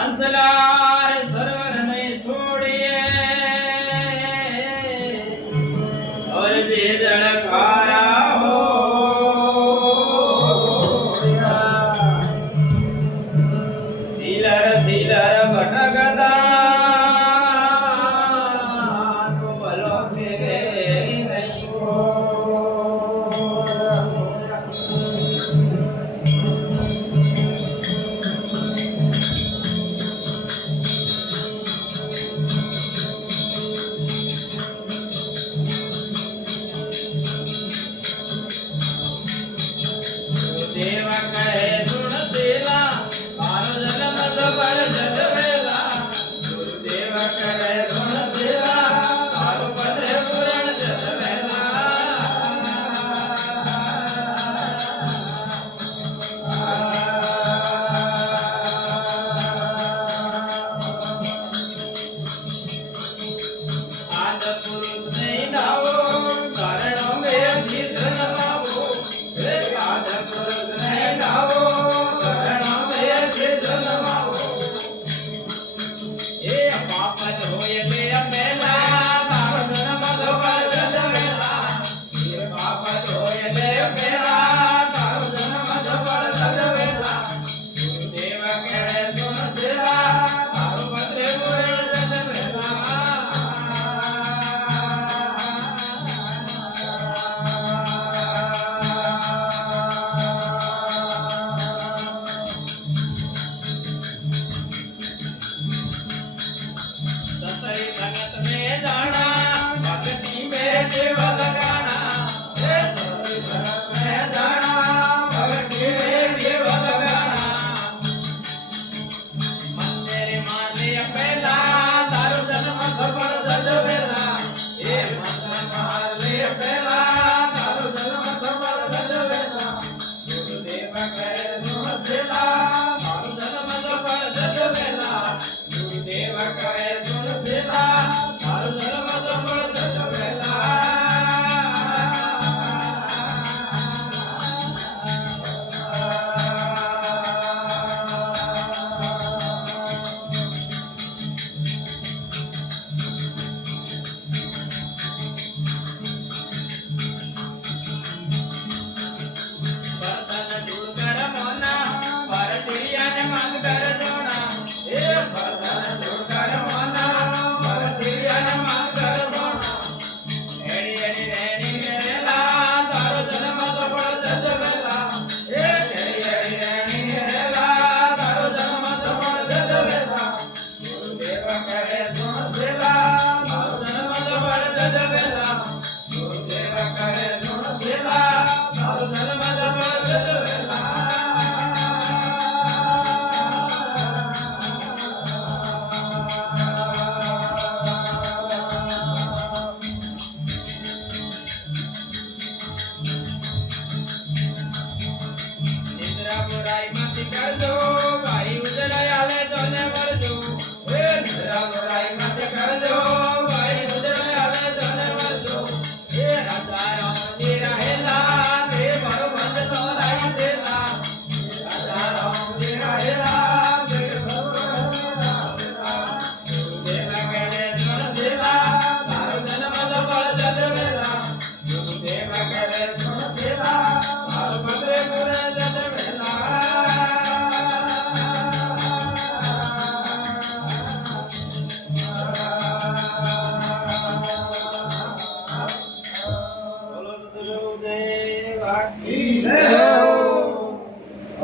हंसलार सर्व नहीं छोड़िए और जे जड़कारा हो सीलर सीलर भटकदा तो भलो फेरे नहीं हो देवा कहे सुन सेला मारो जन्म तो बड़ जग वेला गुरुदेव कहे सुन सेला मारो पदे पुराण जग वेला आद पुरुष नहीं धावो कारणों में सिद्ध न पावो आद पुरुष नहीं धावो कारणों में सिद्ध न पावो ये पापन होए ले मेला तारो जन्म तो बड़ जग वेला ये पापन होए ले मेला तारो जन्म तो बड़ जग वेला गुरुदेव कहे सुन सेला तारो पत्रे पुराण जग वेला सतरी संगत में जाना भक्ति में देव लगाना सतरी संगत में जाना भक्ति में देव लगाना मंदिर माने पहला तारो जन्म सफल जग वेला ये मंदिर माने पहला तारो जन्म सफल जग वेला गुरुदेव कहे सुन सेला तारो जन्म सफल जग वेला गुरुदेव कहे सुन सेला तारो जन्म सफल जग वेला बर्तन दूर कर मोना परतिया ने मांग कर जोना ए बर्तन दूर कर मोना परतिया ने मांग कर जोना एड़ी एड़ी रेणी मेला तारो जन्म सफल जग वेला ए एड़ी एड़ी रेणी मेला तारो जन्म सफल जग वेला गुरुदेव कहे सुन सेला तारो जन्म सफल जग वेला गुरुदेव कहे सुन सेला तारो जन्म सफल जग वेला निद्रा बुराई मत कर दो भाई उजड़ा आले तो ने मर दो ए निद्रा बुराई मत कर दो भाई उजड़ा आले तो ने मर दो ए हजारों मंदिर रहेला ते भरो बंद तो राई देला हजारों मंदिर रहेला ते भरो बंद तो गुरुदेव कहे सुन सेला तारो जन्म सफल जग वेला गुरुदेव कहे सुन सेला तारो पत्रे पुराण जग वेला बोलो तो गुरुदेव की जय।